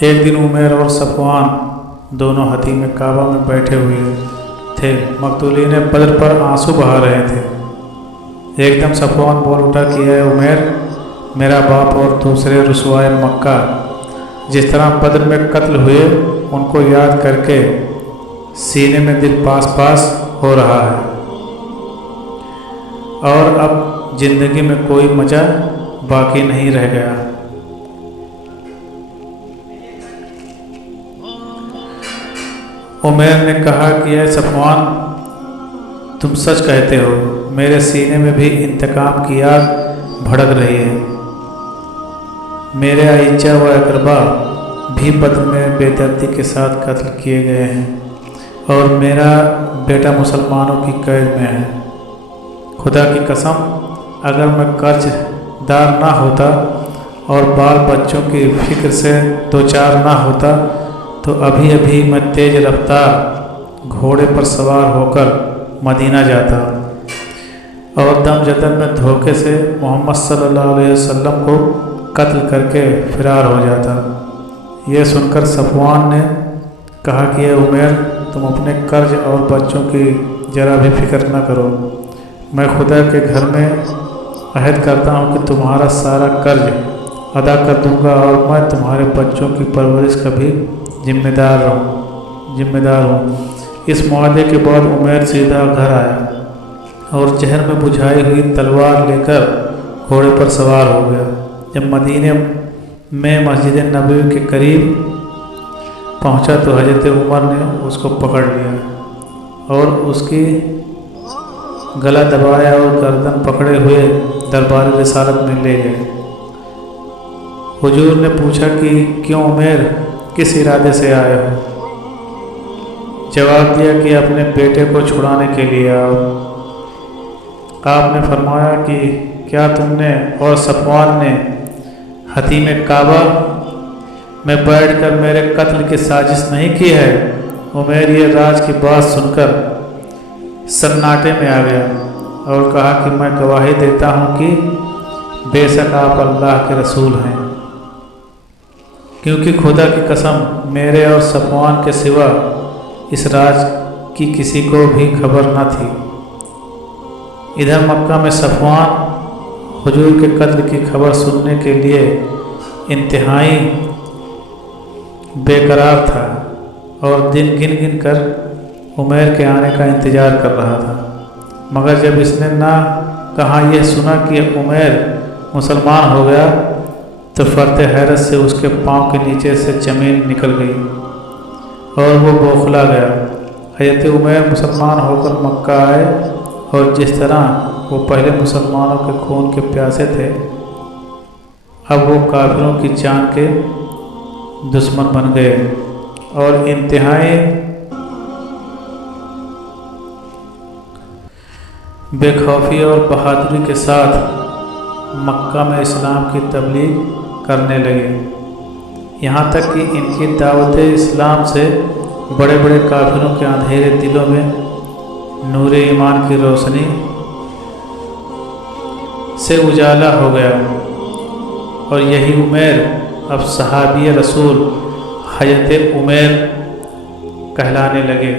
ایک دن عمیر اور صفوان دونوں حتیم کعبہ میں بیٹھے ہوئے تھے۔ مقتولین بدر پر آنسو بہا رہے تھے۔ ایک دم صفوان بول اٹھا کہ اے عمیر، میرا باپ اور دوسرے رسوائے مکہ جس طرح بدر میں قتل ہوئے ان کو یاد کر کے سینے میں دل پاس پاس ہو رہا ہے، اور اب زندگی میں کوئی مزہ باقی نہیں رہ گیا۔ عمیر نے کہا کہ اے صفوان، تم سچ کہتے ہو، میرے سینے میں بھی انتقام کی آگ بھڑک رہی ہے۔ میرے عائچہ و اقربا بھی بدر میں بے دردی کے ساتھ قتل کیے گئے ہیں، اور میرا بیٹا مسلمانوں کی قید میں ہے۔ خدا کی قسم، اگر میں قرض دار نہ ہوتا اور بال بچوں کی فکر سے دوچار نہ ہوتا تو ابھی ابھی میں تیز رفتار گھوڑے پر سوار ہو کر مدینہ جاتا اور دم جدن میں دھوکے سے محمد صلی اللہ علیہ وسلم کو قتل کر کے فرار ہو جاتا۔ یہ سن کر صفوان نے کہا کہ اے عمیر، تم اپنے قرض اور بچوں کی ذرا بھی فکر نہ کرو۔ میں خدا کے گھر میں عہد کرتا ہوں کہ تمہارا سارا قرض ادا کر دوں گا، اور میں تمہارے بچوں کی پرورش کا بھی ذمہ دار ہوں۔ اس معاہدے کے بعد عمیر سیدھا گھر آیا اور زہر میں بجھائی ہوئی تلوار لے کر گھوڑے پر سوار ہو گیا۔ جب مدینے میں مسجد نبوی کے قریب پہنچا تو حضرت عمر نے اس کو پکڑ لیا اور اس کی گلا دبایا اور گردن پکڑے ہوئے دربار رسالت میں لے گئے۔ حضور نے پوچھا کہ کیوں عمیر، کس ارادے سے آئے ہو؟ جواب دیا کہ اپنے بیٹے کو چھڑانے کے لیے آؤ۔ آپ نے فرمایا کہ کیا تم نے اور صفوان نے حتیم کعبہ میں بیٹھ کر میرے قتل کی سازش نہیں کی ہے؟ عمیر یہ راز کی بات سن کر سناٹے میں آ گیا اور کہا کہ میں گواہی دیتا ہوں کہ بے شک آپ اللہ کے رسول ہیں، کیونکہ خدا کی قسم میرے اور صفوان کے سوا اس راز کی کسی کو بھی خبر نہ تھی۔ ادھر مکہ میں صفوان حضور کے قتل کی خبر سننے کے لیے انتہائی بے قرار تھا اور دن گن گن کر عمیر کے آنے کا انتظار کر رہا تھا، مگر جب اس نے نہ کہاں یہ سنا کہ عمیر مسلمان ہو گیا تو فرط حیرت سے اس کے پاؤں کے نیچے سے زمین نکل گئی اور وہ بوکھلا گیا۔ حضرت عمیر مسلمان ہو کر مکہ آئے اور جس طرح وہ پہلے مسلمانوں کے خون کے پیاسے تھے، اب وہ کافروں کی جان کے دشمن بن گئے اور انتہائی بے خوفی اور بہادری کے ساتھ مکہ میں اسلام کی تبلیغ کرنے لگے، یہاں تک کہ ان کی دعوت اسلام سے بڑے بڑے کافروں کے اندھیرے دلوں میں نور ایمان کی روشنی سے اجالا ہو گیا، اور یہی عمیر اب صحابی رسول حضرت عمیر کہلانے لگے۔